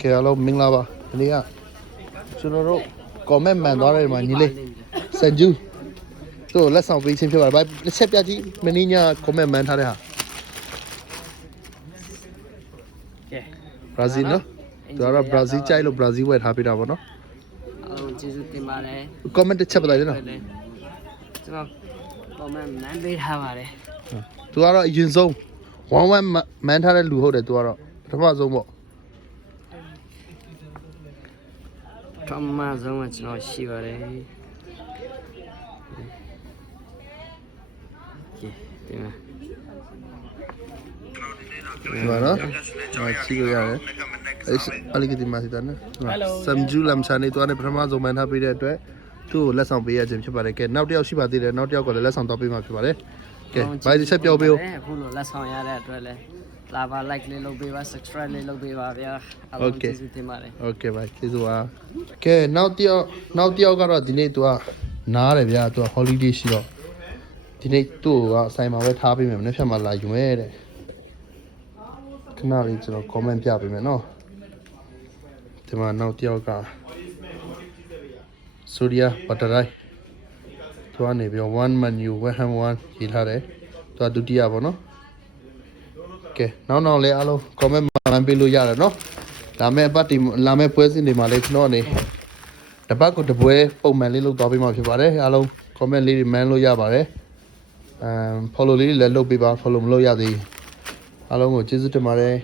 ကဲအားလုံးမင်္ဂလာပါဒီနေ့ကကျွန်တော်တို့ comment မှန်သွားတယ်မှာညီလေးစန်ဂျူတို့လက်ဆောင်ပေးခြင်းဖြစ်ပါတယ်။တစ်ချက်ပြကြည့်မင်းည comment မှန်ထားတဲ့ဟာကဲဘရာဇီးနော်သူကတော့ဘရာဇီးကြိုက်လို့ဘရာဇီးဝယ်ထားပေးတာပေါ့နော်အားလုံးကျေးဇူးတင်ပါတယ် comment တစ်ချက်ပတ်လိုက်တယ်နော်ကျွန်တော် comment မှန်ပေးထားပါတယ်သူကတော့အရင်ဆုံး1-1မှန်ထားတဲ့လူဟုတ်တယ်သူကတော့ပထမဆုံးပေါ့ပထမဆုံးကကျွန်တော်ရှိပါတယ်ကဲတင်ပါဒီမှာနော်ချီလို့ရတယ်အဲ့ဒီကဒီမှာစီတာနော်စမ်ဂျူလမ်ချာနေတော့ပထမဆုံးမှန်ထားပေးတဲ့အတွက်သူ့ကိုလက်ဆောင်ပေးရခြင်းဖြစ်ပါတယ်ကဲနောက်တစ်ယောက်ရှိပါသေးတယ်နောက်တစ်ယောက်ကလည်းလက်ဆောင်တော့ပေးမှာဖြစ်ပါတယ်ကဲဘာဒီချက်ပြောပေးဦးအခုလိုလက်ဆောင်ရတဲ့အတွက်လည်းလာပါ like လေးလုပ်ပေးပါ subscribe လေးလုပ်ပေးပါဗျာအားလုံးကျေးဇူးတင်ပါတယ် Okay ပါကျေးဇူးပါကဲနောက်တစ်ယောက်ကတော့ဒီနေ့သူကနားတယ်ဗျာသူက holiday ရှိတော့ဒီနေ့သူ့ကိုအဆိုင်မှာပဲထားပေးမယ်မနေ့ဖြတ်မှလာယူမယ်တဲ့ခဏလေးကျွန်တော် comment ပြပေးမယ်နော်ဒီမှာနောက်တစ်ယောက်ကဆိုရီယာဘတ်တရိုင်းသူကနေပြီး1 menu West Ham 1ရေးထားတယ်သူကဒုတိယပေါ့နော်ကဲနောက်လဲအားလုံး comment မှန်ပေးလို့ရတယ်နော်လာမယ့်ပွဲစဉ်တွေမှာလည်းကျွန်တော်အနေတပတ်ကိုတပွဲပုံမှန်လေးလုပ်သွားပေးမှာဖြစ်ပါတယ်အားလုံး comment လေးတွေမှန်လို့ရပါတယ်follow လေးလည်းလုပ်ပေးပါ follow မလုပ်ရသေးအားလုံးကိုကျေးဇူးတင်ပါတယ်